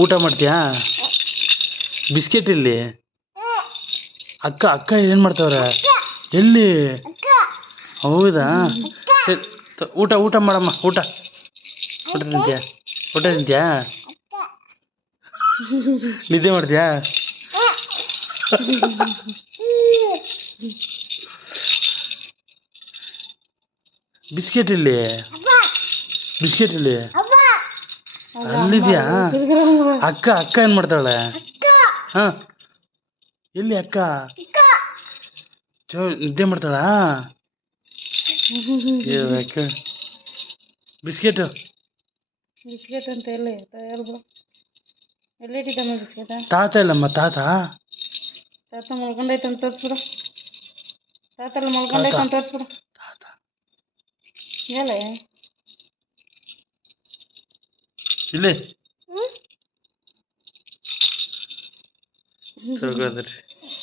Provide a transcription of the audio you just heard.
ಊಟ ಮಾಡ್ತೀಯಾ? ಬಿಸ್ಕೆಟ್ ಇಲ್ಲಿ. ಅಕ್ಕ ಅಕ್ಕ ಏನು ಮಾಡ್ತಾವ್ರೆ? ಎಲ್ಲಿ? ಹೌದಾ? ಊಟ ಊಟ ಮಾಡಮ್ಮ. ಊಟ ಊಟ ತಿಂತೀಯಾ? ಊಟ ತಿಂತೀಯಾ? ನಿದ್ದೆ ಮಾಡ್ತೀಯಾ? ಬಿಸ್ಕೆಟ್ ಇಲ್ಲಿ. ಬಿಸ್ಕೆಟ್ ಇಲ್ಲಿ. ಅಲ್ಲಿದ್ಯಾ? ಅಕ್ಕ ಅಕ್ಕ ಏನು ಮಾಡ್ತಾಳೆ? ಹಾ, ಎಲ್ಲಿ ಅಕ್ಕ? ನಿದ್ದೆ ಮಾಡ್ತಾಳಾ? ಬಿಸ್ಕೆಟ್ ಬಿಸ್ಕೆಟ್ ಅಂತ ಎಲ್ಲಿ ಎಲ್ಲಿಟ್ಟಿದ್ದಮ್ಮ ಬಿಸ್ಕೆಟ? ತಾತ ಇಲ್ಲಮ್ಮ. ತಾತ ತಾತ ಮಲ್ಕೊಂಡೈತೆ ಅಂತ ತೋರಿಸ್ಬಿಡು. ತಾತ ಎಲ್ಲ ಮಲ್ಕೊಂಡೈತೆ ಅಂತ ತೋರಿಸ್ಬಿಡು. ಹೇಳಿ ಇಲ್ಲಿ ತಗೋದ್ರಿ.